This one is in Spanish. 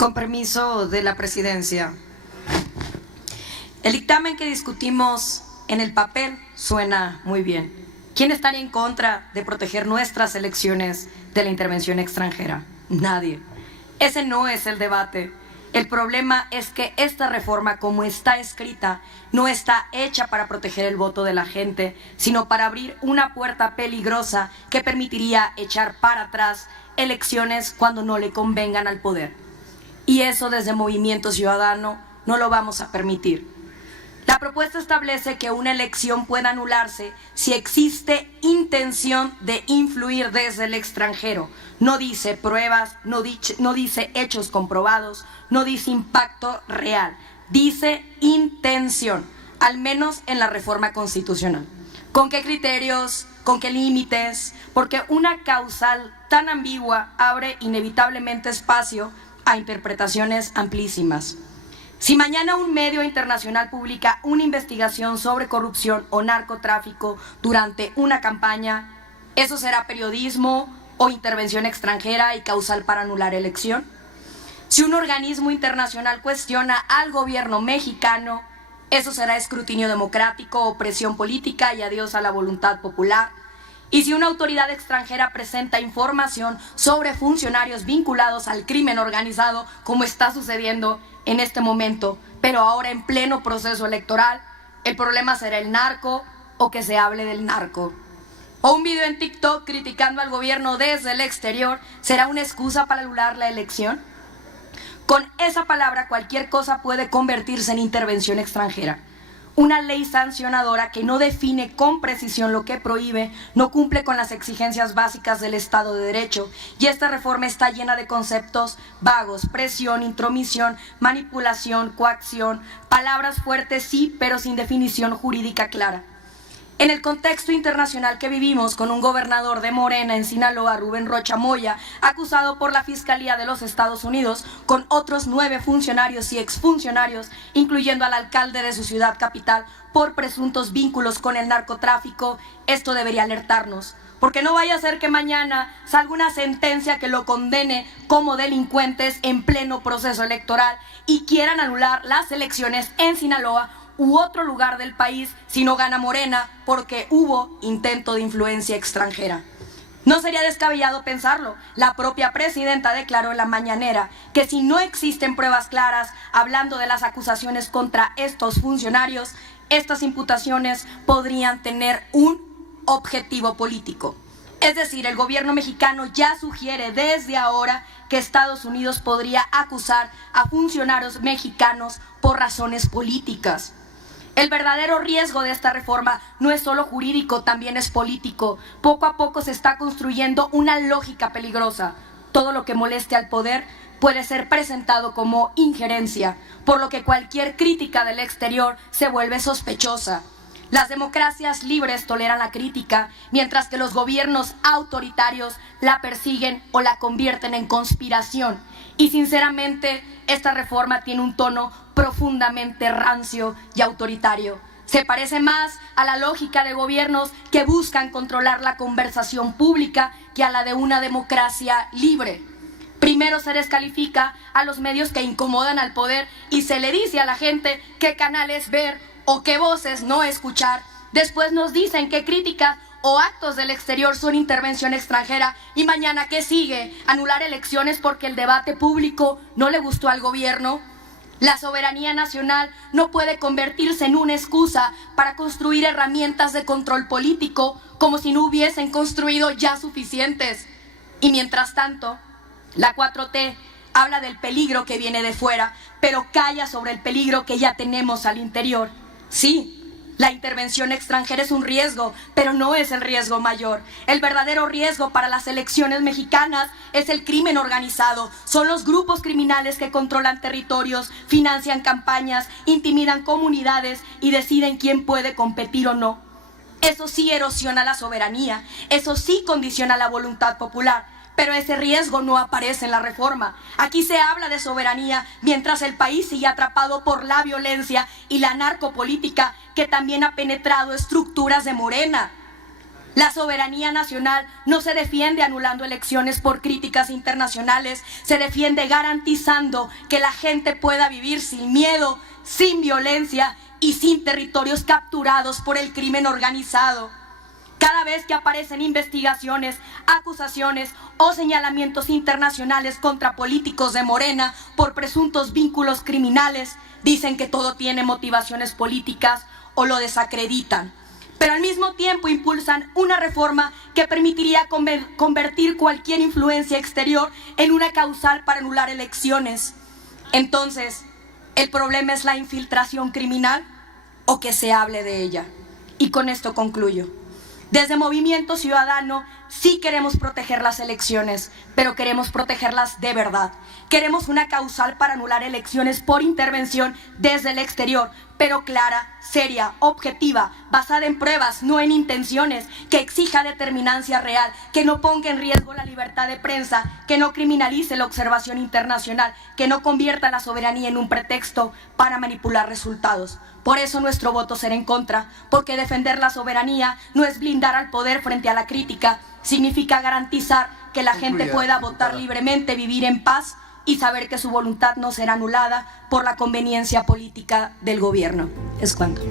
Con permiso de la presidencia. El dictamen que discutimos en el papel suena muy bien. ¿Quién estaría en contra de proteger nuestras elecciones de la intervención extranjera? Nadie. Ese no es el debate. El problema es que esta reforma, como está escrita, no está hecha para proteger el voto de la gente, sino para abrir una puerta peligrosa que permitiría echar para atrás elecciones cuando no le convengan al poder. Y eso desde Movimiento Ciudadano no lo vamos a permitir. La propuesta establece que una elección pueda anularse si existe intención de influir desde el extranjero. No dice pruebas, no dice hechos comprobados, no dice impacto real. Dice intención, al menos en la reforma constitucional. ¿Con qué criterios? ¿Con qué límites? Porque una causal tan ambigua abre inevitablemente espacio a interpretaciones amplísimas. Si mañana un medio internacional publica una investigación sobre corrupción o narcotráfico durante una campaña, ¿eso será periodismo o intervención extranjera y causal para anular elección? Si un organismo internacional cuestiona al gobierno mexicano, ¿eso será escrutinio democrático o presión política y adiós a la voluntad popular? Y si una autoridad extranjera presenta información sobre funcionarios vinculados al crimen organizado, como está sucediendo en este momento, pero ahora en pleno proceso electoral, ¿el problema será el narco o que se hable del narco? ¿O un video en TikTok criticando al gobierno desde el exterior será una excusa para anular la elección? Con esa palabra cualquier cosa puede convertirse en intervención extranjera. Una ley sancionadora que no define con precisión lo que prohíbe, no cumple con las exigencias básicas del Estado de Derecho, y esta reforma está llena de conceptos vagos: presión, intromisión, manipulación, coacción, palabras fuertes sí, pero sin definición jurídica clara. En el contexto internacional que vivimos, con un gobernador de Morena en Sinaloa, Rubén Rocha Moya, acusado por la Fiscalía de los Estados Unidos, con otros 9 funcionarios y exfuncionarios, incluyendo al alcalde de su ciudad capital, por presuntos vínculos con el narcotráfico, esto debería alertarnos. Porque no vaya a ser que mañana salga una sentencia que lo condene como delincuentes en pleno proceso electoral y quieran anular las elecciones en Sinaloa u otro lugar del país si no gana Morena porque hubo intento de influencia extranjera. No sería descabellado pensarlo. La propia presidenta declaró en la mañanera que si no existen pruebas claras hablando de las acusaciones contra estos funcionarios, estas imputaciones podrían tener un objetivo político. Es decir, el gobierno mexicano ya sugiere desde ahora que Estados Unidos podría acusar a funcionarios mexicanos por razones políticas. El verdadero riesgo de esta reforma no es solo jurídico, también es político. Poco a poco se está construyendo una lógica peligrosa. Todo lo que moleste al poder puede ser presentado como injerencia, por lo que cualquier crítica del exterior se vuelve sospechosa. Las democracias libres toleran la crítica, mientras que los gobiernos autoritarios la persiguen o la convierten en conspiración. Y sinceramente, esta reforma tiene un tono profundamente rancio y autoritario. Se parece más a la lógica de gobiernos que buscan controlar la conversación pública que a la de una democracia libre. Primero se descalifica a los medios que incomodan al poder y se le dice a la gente qué canales ver o qué voces no escuchar. Después nos dicen que críticas o actos del exterior son intervención extranjera, y mañana ¿qué sigue? ¿Anular elecciones porque el debate público no le gustó al gobierno? La soberanía nacional no puede convertirse en una excusa para construir herramientas de control político como si no hubiesen construido ya suficientes. Y mientras tanto, la 4T habla del peligro que viene de fuera, pero calla sobre el peligro que ya tenemos al interior. Sí, la intervención extranjera es un riesgo, pero no es el riesgo mayor. El verdadero riesgo para las elecciones mexicanas es el crimen organizado. Son los grupos criminales que controlan territorios, financian campañas, intimidan comunidades y deciden quién puede competir o no. Eso sí erosiona la soberanía, eso sí condiciona la voluntad popular. Pero ese riesgo no aparece en la reforma. Aquí se habla de soberanía mientras el país sigue atrapado por la violencia y la narcopolítica que también ha penetrado estructuras de Morena. La soberanía nacional no se defiende anulando elecciones por críticas internacionales, se defiende garantizando que la gente pueda vivir sin miedo, sin violencia y sin territorios capturados por el crimen organizado. Cada vez que aparecen investigaciones, acusaciones o señalamientos internacionales contra políticos de Morena por presuntos vínculos criminales, dicen que todo tiene motivaciones políticas o lo desacreditan. Pero al mismo tiempo impulsan una reforma que permitiría convertir cualquier influencia exterior en una causal para anular elecciones. Entonces, ¿el problema es la infiltración criminal o que se hable de ella? Y con esto concluyo. Desde Movimiento Ciudadano sí queremos proteger las elecciones, pero queremos protegerlas de verdad. Queremos una causal para anular elecciones por intervención desde el exterior, pero clara, seria, objetiva, basada en pruebas, no en intenciones, que exija determinancia real, que no ponga en riesgo la libertad de prensa, que no criminalice la observación internacional, que no convierta la soberanía en un pretexto para manipular resultados. Por eso nuestro voto será en contra, porque defender la soberanía no es blindar al poder frente a la crítica, significa garantizar que la gente pueda votar libremente, vivir en paz y saber que su voluntad no será anulada por la conveniencia política del gobierno. Es cuanto.